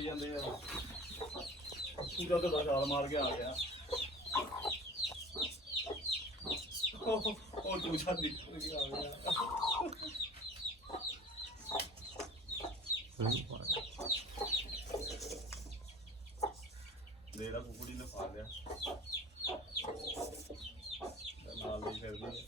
ਆਈ ਜਾਂਦੇ ਆ ਪੂਰਾ ਤਾਂ ਛਾਲ ਮਾਰ ਕੇ ਆ ਗਿਆ ਉਹ ਤੂੰ ਛੱਡ ਦੀ ਆ ਗਿਆ ਦੇ ਦਾ ਕੁਕੜੀ ਨੇ ਫਾ ਲਿਆ ਨਾਲ ਲਈ ਫਿਰਦੀ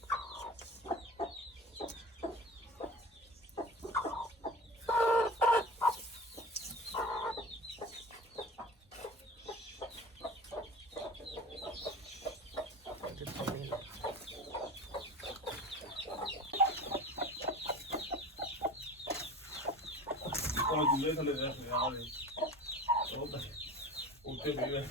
ਉਹ ਜੁਲੇ ਥੱਲੇ ਰਹਿ ਗਿਆ ਆਲੇ ਉਹ ਉੱਤੇ ਵੀ ਹੈ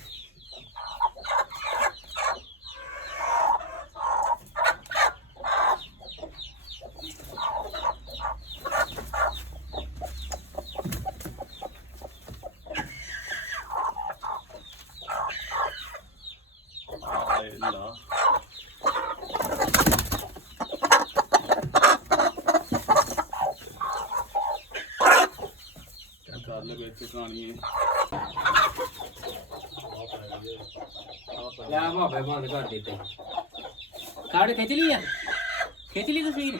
ਲਾ ਗੱਲ ਵਿੱਚ ਕਹਾਣੀ ਹੈ ਲੈ ਭਾਵੇਂ ਬੰਦ ਕਰ ਦਿੱਤੇ ਕਾੜ ਖਿੱਚ ਲਈ ਆ ਖਿੱਚ ਲਈ ਤਸਵੀਰ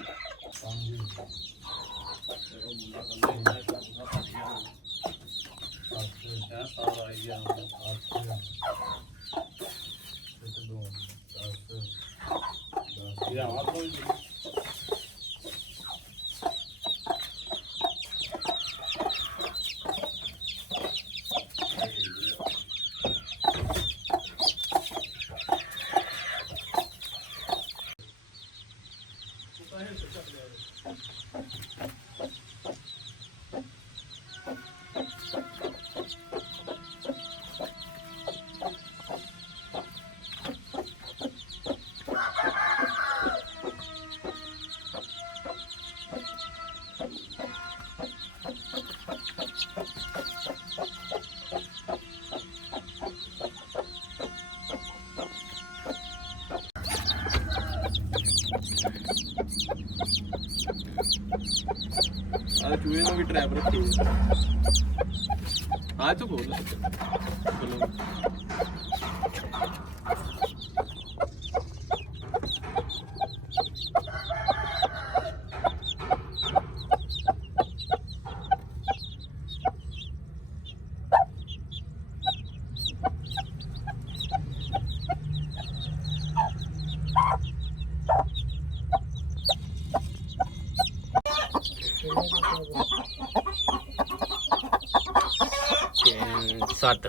ਸਾਰਾ ਆਈ ਗਿਆ चूहे का भी ट्रैप रखी आज तो बोल चलो सत्त